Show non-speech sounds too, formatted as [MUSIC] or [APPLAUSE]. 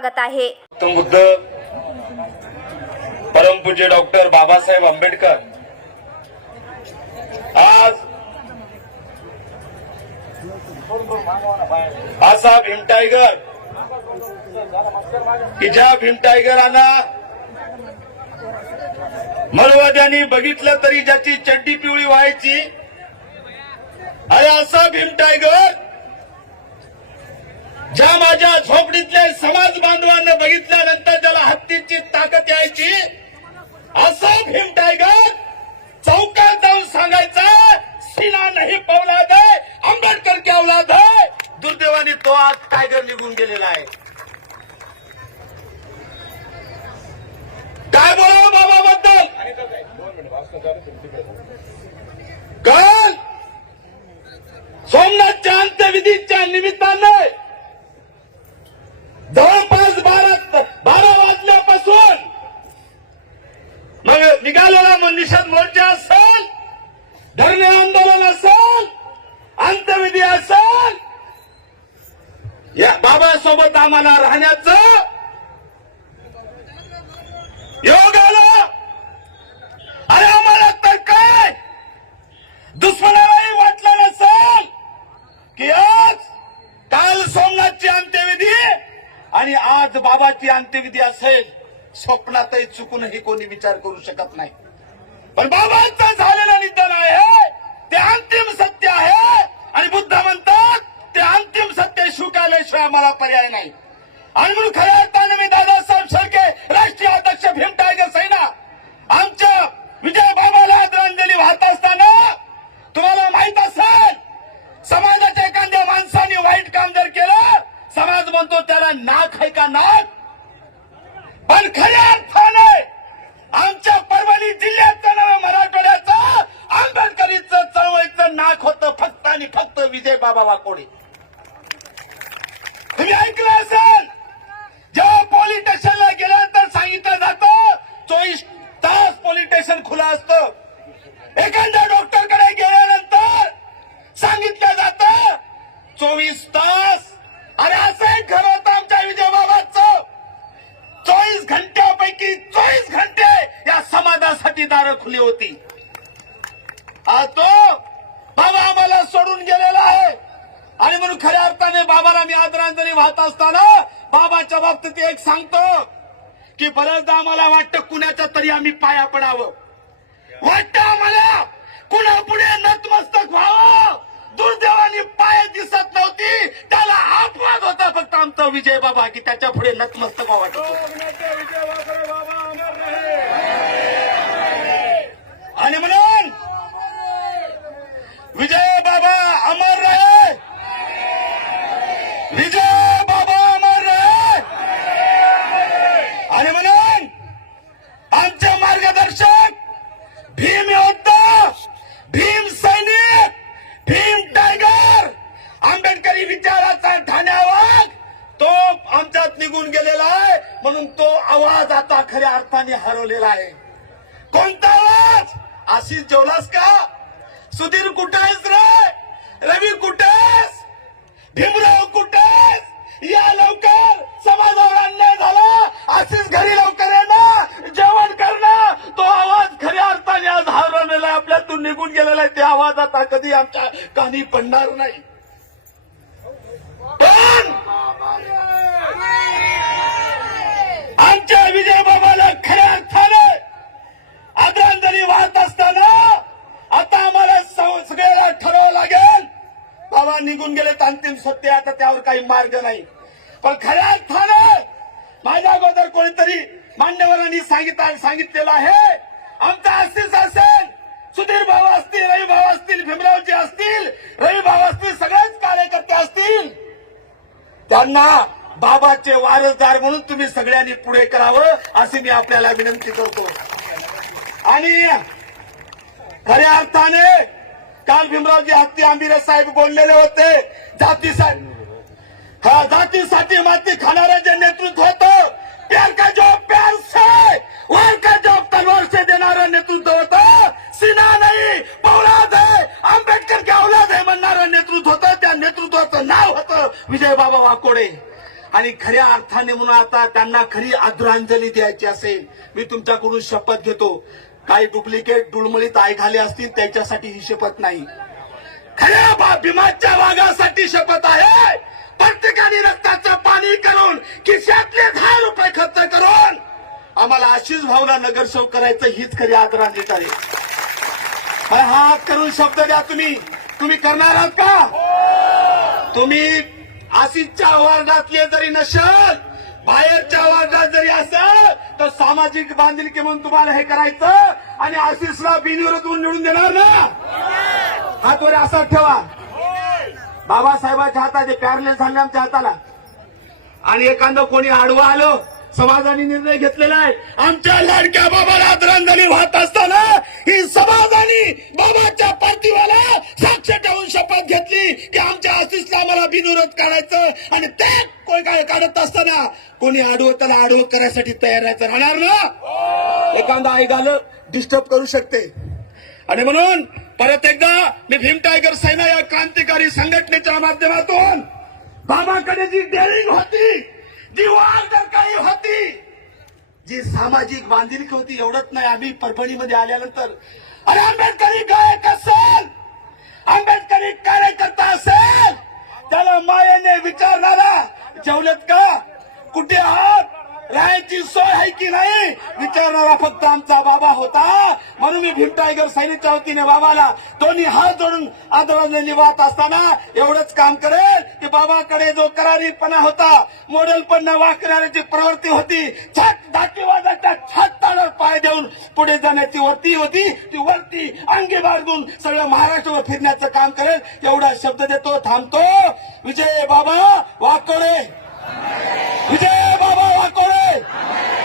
स्वागत आहे. परमपूज्य डॉक्टर बाबासाहेब आंबेडकर. आज असा भीम टायगर. की ज्या भीम टायगरांना मलवाद्यांनी बघितलं तरी ज्याची चड्डी पिवळी व्हायची. अरे असा भीम टायगर. ज्या माझ्या झोपडीतल्या समाज बांधवांना बघितल्यानंतर त्याला हत्तीची ताकद यायची असं भीम टायगर चौकात जाऊन सांगायचं सिना नाही पवलाद आहे आंबेडकर की औलाद आहे दुर्दैवाने तो आज टायगर निघून गेलेला आहे. काय बोलावं बाबाबद्दल? काल सोमनाथच्या अंत्यविधीच्या निमित्तानं निषेध मोर्चा असेल धरणे आंदोलन असेल अंतविधी असेल या बाबासोबत आम्हाला राहण्याचं योग आला. अरे आम्हाला तर काय? दुश्मनालाही वाटलं नसेल की आज काल सोमनाथची अंत्यविधी आणि आज बाबाची अंत्यविधी असेल स्वप्नातही चुकूनही कोणी विचार करू शकत नाही. पण बाबांचं झालेलं निधन आहे ते अंतिम सत्य आहे! आणि बुद्ध म्हणतात ते अंतिम सत्य स्वीकारल्याशिवाय मला पर्याय नाही. आणि म्हणून खऱ्या अर्थाने मी दादासाहेब शेळके राष्ट्रीय अध्यक्ष भीम टायगर सैना आमच्या विजय बाबाला आदरांजली वाहत असताना तुम्हाला माहीत असेल समाजाच्या एखाद्या माणसाने वाईट काम जर केलं समाज म्हणतो त्याला नाक आहे का नाक पण खऱ्या अर्थाने आमच्या परभणी जिल्ह्याचं नव्हे मराठवाड्याचं आंबेडकरीचं चळवळीचं नाक होतं फक्त आणि फक्त विजय बाबा वाकोडे. तुम्ही ऐकलं असेल? जेव्हा पोलीस स्टेशनला गेल्यानंतर सांगितलं जातं चोवीस तास पोलीस स्टेशन खुलं असतं. एखाद्या डॉक्टरकडे गेल्यानंतर सांगितलं जातं चोवीस तास. अरे असं एक घर होतं आमच्या विजयबाबाचं चोवीस घंट्यापैकी चोवीस घंटे या समाजासाठी दारं खुली होती. आज तो बाबा आम्हाला सोडून गेलेला आहे. आणि म्हणून खऱ्या अर्थाने बाबाला मी आदरांजली वाहत असताना बाबाच्या बाबतीत एक सांगतो की बऱ्याचदा आम्हाला वाटतं कुणाच्या तरी आम्ही पाया पडावं. वाटतं आम्हाला कुणा पुढे नतमस्तक व्हावं. दुर्दैवानी पाय दिसत नव्हती. त्याला अपवाद होता फक्त आमचा विजय बाबा की त्याच्या पुढे नतमस्तक व्हावं वाटत होतं. आणि म्हणून विजय बाबा अमर रहे विजय बाबा अमर रहे आणि म्हणून आमचे मार्गदर्शक भीम योद्धा भीम सैनिक भीम टायगर आंबेडकरी विचाराचा ठाण्यावर तो आमच्यात निघून गेलेला आहे म्हणून तो आवाज आता खऱ्या अर्थाने हरवलेला आहे. कोणता आवाज? आशिष जेवलास का सुधीर कुठे आहेस रे? रवी कुठे आहेस भीमराव कुठे या लवकर समाजावर अन्याय झाला. आशिष घरी लवकर येणार जेवण करणं तो आवाज खऱ्या अर्थाने आज हरवलेला आहे. आपल्यातून निघून गेलेला आहे. ते आवाज आता कधी आमच्या कानी पडणार नाही पण आमच्या विजय बाबाला खऱ्या अर्थाने आदरांजली वाहत असताना आता आम्हाला सव- सगळ्याला ठरवावं लागेल बाबा निघून गेले अंतिम सत्य आता त्यावर काही मार्ग नाही. पण खऱ्या अर्थानं माझ्या अगोदर कोणीतरी मान्यवरांनी सांगितलं सांगितलेलं आहे आमचा आशिष असेल सुधीर भाऊ असतील रवी भाऊ असतील भीमरावजी असतील रवी भाऊ असतील सगळेच कार्यकर्ते असतील. त्यांना बाबाचे वारसदार म्हणून तुम्ही सगळ्यांनी पुढे करावं अशी मी आपल्याला विनंती करतो. आणि खऱ्या अर्थाने काल भीमरावजी हत्ती आंबिरे साहेब बोललेले होते. जातीसाठी हा जातीसाठी माती खाणारे जे नेतृत्व होतं प्यार का जॉब प्यार से वार का जॉब तलवार से देणारं नेतृत्व होतं सिना नाही पौलाद आहे आंबेडकर की औलाद आहे म्हणणारं नेतृत्व होतं त्या नेतृत्वाचं नाव होतं विजय बाबा वाकोडे. आणि खऱ्या अर्थाने म्हणून आता त्यांना खरी आदरांजली द्यायची असेल मी तुमच्याकडून शपथ घेतो. काही डुप्लिकेट डुळमळीत खाली असतील त्याच्यासाठी ही शपथ नाही. खऱ्या बा- भीमाच्या वाघासाठी शपथ आहे. प्रत्येकाने रक्ताचं पाणी करून खिशातले दहा रुपये खर्च करून आम्हाला आशिष भावना नगरसेवक करायचं हीच खरी आदरांजली आहे हात करून शब्द द्या तुम्ही. तुम्ही करणार आहात का? तुम्ही आशिषच्या वार्डातले जरी नशाल बाहेरच्या वार्डात जरी सामाजिक बांधिलकी म्हणून तुम्हाला हे करायचं? आणि आशिषला बिनविरोध म्हणून निवडून देणार ना? हात वर असा ठेवा. बाबासाहेबांच्या हातात पॅरलेल झाले आमच्या हाताला. आणि एखादं कोणी आडवं आलं समाजाने निर्णय घेतलेला आहे. आमच्या लाडक्या बाबाला आदरांजली वाहत असताना ही समाजाने बाबाच्या पार्थिवाला साक्ष ठेवून शपथ घेतली की आमच्या आशिषला आम्हाला बिनविरोध काढायचं आणि ते कोणी काय काढत असताना कोणी आडवं त्याला आडवं करायसाठी तयार राहायचं राहणार ना? एखादा ऐकाल डिस्टर्ब करू शकते. आणि म्हणून परत एकदा मी भीम टायगर सेना या क्रांतिकारी संघटनेच्या माध्यमातून बाबाकडे जी डेअरिंग होती जी वाघ काही होती. जी सामाजिक बांधिलकी होती एवढंच नाही. आम्ही परभणीमध्ये आल्यानंतर अरे आंबेडकरी गायक असेल आंबेडकरी कार्यकर्ता असेल त्याला मायेने विचारणारा जेवलेत का कुठे आहात राहायची सोय आहे की नाही? विचारणारा फक्त आमचा बाबा होता. म्हणून मी भीम टायगर सैनिकच्या वतीने बाबाला दोन्ही हात जोडून आदरांजली वाहत असताना एवढंच काम करेल की बाबाकडे जो करारीपणा होता मॉडेल वाकणाऱ्याची प्रवृत्ती होती छत दाटीवादाच्या छत ताळावर पाय देऊन पुढे जाण्याची वरती होती. ती वरती अंगी बाळगून सगळं महाराष्ट्रवर फिरण्याचं काम करेल एवढा शब्द देतो थांबतो. विजय बाबा वाकोडे Amen. [LAUGHS]